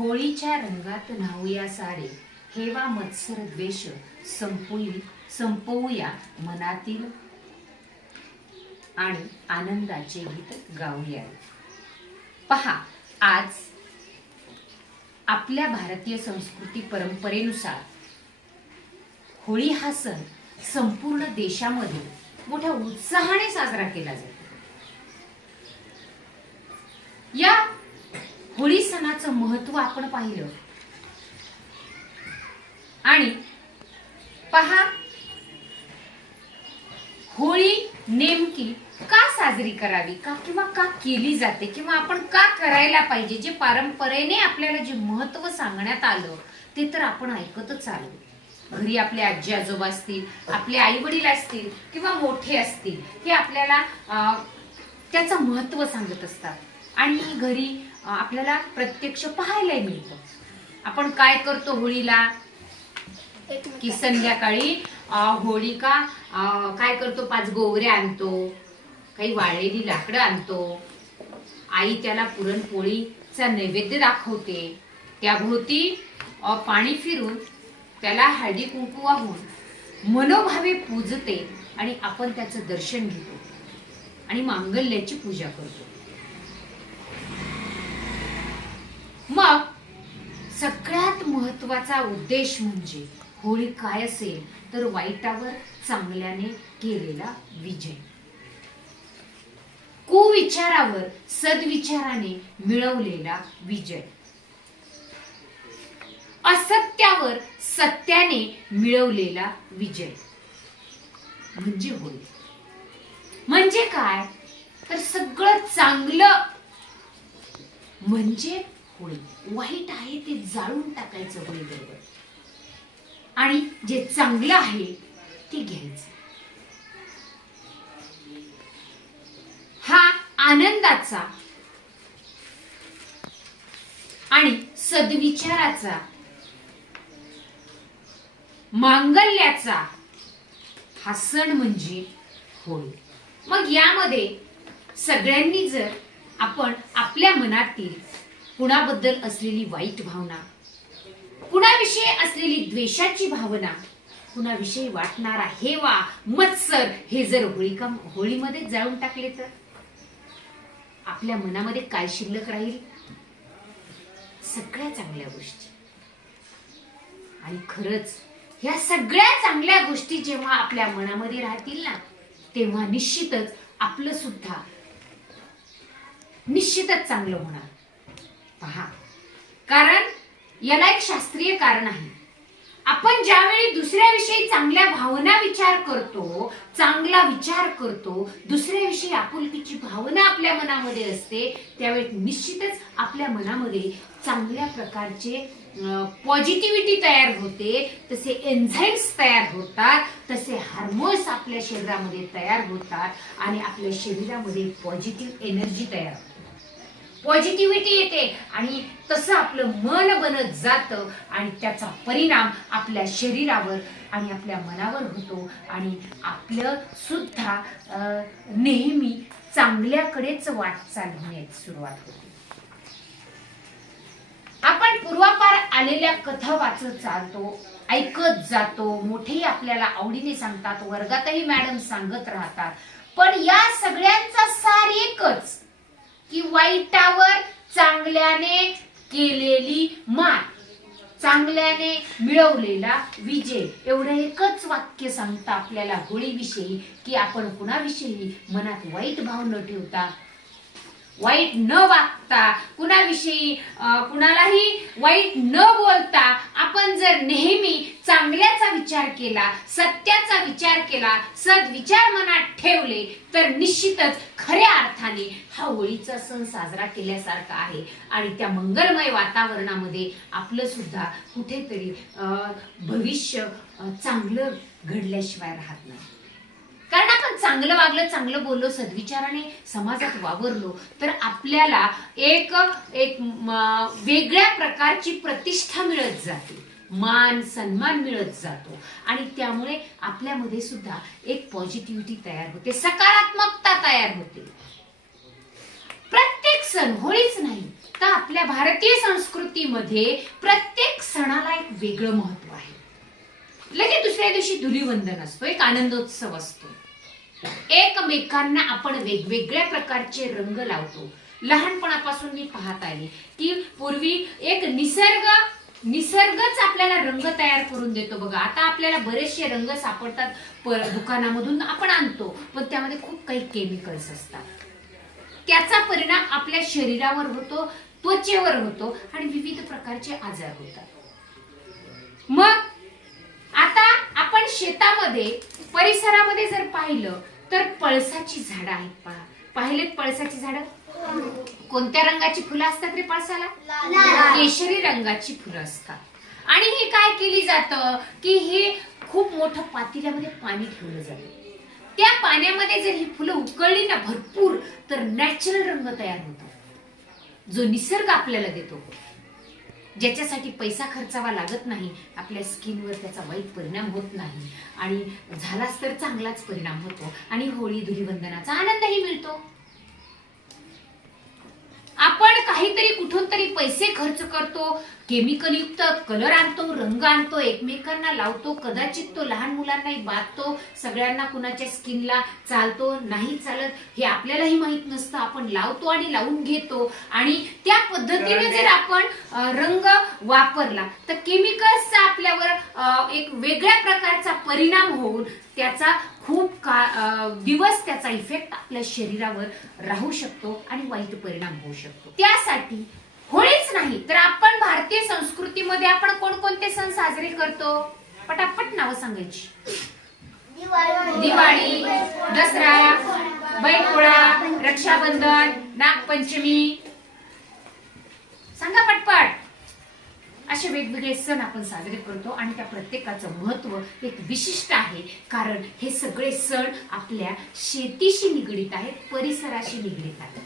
होळीच्या रंगात न्हाऊया सारे. हेवा मत्सर द्वेष संपवी संपवूया मनातील आणि आनंदाचे गीत गाऊया. पहा आज आपल्या भारतीय संस्कृती परंपरेनुसार होळी हा सण संपूर्ण देशामध्ये मोठ्या उत्साहाने साजरा केला जातो या होळी सणाचं महत्त्व आपण पाहिलं. आणि पहा होळी नेमकी का साजरी करावी? का किंवा का केली जाते? किंवा आपण का करायला पाहिजे? जे परंपरेने आपल्याला जे महत्त्व सांगण्यात आलं ते तर आपण ऐकतच आलो. घरी आपले आजी आजोबा असतील आपले आई वडील असतील किंवा मोठे असतील हे आपल्याला अं, त्याचं महत्त्व सांगत असतात. आणि घरी आपल्याला प्रत्यक्ष पाहायला मिळतं. आपण काय करतो होळीला? की संध्याकाळी होळिका काय करतो? पाच गोवऱ्या आणतो काही वाळलेली लाकडं आणतो. आई त्याला पुरणपोळीचा नैवेद्य दाखवते. त्याभोवती पाणी फिरून त्याला हळदी कुंकू वाहून मनोभावे पूजते आणि आपण त्याचं दर्शन घेतो आणि मांगल्याची पूजा करतो. मग सगळ्यात महत्त्वाचा उद्देश म्हणजे होळी काय असेल तर वाईटावर चांगल्याने केलेला विजय. कुविचारावर सद्विचाराने मिळवलेला विजय. असत्यावर सत्याने मिळवलेला विजय. म्हणजे होळी. म्हणजे काय? तर सगळं चांगलं. म्हणजे होईल वाईट आहे ते जाळून टाकायचं होईल बरोबर आणि जे चांगलं आहे ते घ्यायचं. हा आनंदाचा आणि सद्विचाराचा मांगल्याचा हा सण म्हणजे होळी. मग यामध्ये सगळ्यांनी जर आपण आपल्या मनातील कुणाबद्दल असलेली वाईट भावना कुणाविषयी असलेली द्वेषाची भावना कुणाविषयी वाटणारा हेवा मत्सर हे जर होळीका होळीमध्ये जाळून टाकले तर? आपल्या मनामध्ये काय शिल्लक राहील? सगळ्या चांगल्या गोष्टी. आणि खरंच ह्या सगळ्या चांगल्या गोष्टी जेव्हा आपल्या मनामध्ये राहतील ना तेव्हा निश्चितच आपलं सुद्धा निश्चितच चांगलं होणार. पहा. कारण याला एक शास्त्रीय कारण आहे. आपण ज्यावेळी दुसऱ्याविषयी चांगल्या भावना विचार करतो चांगला विचार करतो दुसऱ्याविषयी आपुलकीची भावना आपल्या मनामध्ये असते त्यावेळी निश्चितच आपल्या मनामध्ये चांगल्या प्रकारचे पॉझिटिव्हिटी तयार होते तसे एन्झाईम्स तयार होतात तसे हार्मोन्स आपल्या शरीरामध्ये तयार होतात आणि आपल्या शरीरामध्ये पॉझिटिव्ह एनर्जी तयार होते. पॉझिटिव्हिटी येते आणि तसं आपलं मन बनत जातं आणि त्याचा परिणाम आपल्या शरीरावर आणि आपल्या मनावर होतो आणि आपलं सुद्धा नेहमी चांगल्याकडेच वाटचाल होण्याची सुरुवात होते. आपण पूर्वापार आलेल्या कथा वाचत चालतो ऐकत जातो मोठेही आपल्याला आवडीने सांगतात वर्गातही मॅडम सांगत राहतात. पण या सगळ्यांचा सार एकच की वाईटावर चांगल्याने केलेली मात चांगल्याने मिळवलेला विजय. एवढं एकच वाक्य सांगतं आपल्याला होळीविषयी की आपण कुणाविषयी मनात वाईट भाव न ठेवता? वाईट न वागता कुणाविषयी कुणालाही वाईट न बोलता आपण जर नेहमी चांगल्याचा विचार केला सत्याचा विचार केला सद्विचार मनात ठेवले तर निश्चितच खऱ्या अर्थाने हा होळीचा सण साजरा केल्यासारखा आहे. आणि त्या मंगलमय वातावरणामध्ये आपलं सुद्धा कुठेतरी अं, भविष्य चांगलं घडल्याशिवाय राहत नाही. कारण आपण चांगलं वागलं चांगलं बोललो सद्विचाराने समाजात वावरलो तर आपल्याला एक एक वेगळ्या प्रकारची प्रतिष्ठा मिळत जाते. मान सन्मान मिळत जातो. आणि त्यामुळे आपल्यामध्ये सुद्धा एक पॉझिटिव्हिटी तयार होते. सकारात्मकता तयार होते. प्रत्येक सण होळीच नाही तर आपल्या भारतीय संस्कृतीमध्ये प्रत्येक सणाला एक वेगळं महत्त्व आहे. लगेच दुसऱ्या दिवशी धुलीवंदन असतो एक आनंदोत्सव असतो. एकमेकांना आपण वेगवेगळ्या प्रकारचे रंग लावतो. लहानपणापासून मी पाहत आले की पूर्वी एक निसर्ग निसर्गच आपल्याला रंग तयार करून देतो. बघा आता आपल्याला बरेचसे रंग सापडतात. दुकानामधून आपण आणतो पण त्यामध्ये खूप काही केमिकल्स असतात. त्याचा परिणाम आपल्या शरीरावर होतो त्वचेवर होतो आणि विविध प्रकारचे आजार होतात. मग शेतामध्ये परिसरामध्ये जर पाहिलं तर पळसाची झाडं आहेत पहा. पाहिलेत पळसाची झाडं? कोणत्या रंगाची फुलं असतात रे पळसाला? केशरी रंगाची फुलं असतात. आणि हे काय केली जातं की हे खूप मोठं पातेल्यामध्ये पाणी ठेवलं जातं. त्या पाण्यामध्ये जर ही फुलं उकळली ना भरपूर तर नॅचरल रंग तयार होतो. जो निसर्ग आपल्याला देतो. ज्याच्यासाठी पैसा खर्चावा लागत नाही आपल्या स्किनवर त्याचा वाईट परिणाम होत नाही. आणि झालाच तर चांगलाच परिणाम होतो. आणि होळी धुलीवंदनाचा आनंदही मिळतो. आपण काहीतरी कुठून तरी पैसे खर्च करतो केमिकल युक्त कलर आणतो रंग आणतो एकमेकांना लावतो कदाचित तो लहान मुलांनाही बाधतो सगळ्यांना कुणाच्या स्किनला चालतो नाही चालत हे आपल्यालाही माहीत नसतं. आपण लावतो आणि लावून घेतो. आणि त्या पद्धतीने जर आपण रंग वापरला तर केमिकल्सचा आपल्यावर एक वेगळ्या प्रकारचा परिणाम होऊन त्याचा खूप का दिवस त्याचा इफेक्ट आपल्या शरीरावर राहू शकतो आणि वाईट परिणाम होऊ शकतो. त्यासाठी होळीच नाही तर संस्कृतीमध्ये आपण कोणकोणते सण साजरे करतो? पटापट नावं सांगायची. दिवाळी दसरा बैलपोळा रक्षाबंधन नागपंचमी. सांगा पटपट. असे वेगवेगळे सण आपण साजरे करतो आणि त्या प्रत्येकाचं महत्त्व एक विशिष्ट आहे. कारण हे सगळे सण आपल्या शेतीशी निगडीत आहेत परिसराशी निगडीत आहेत.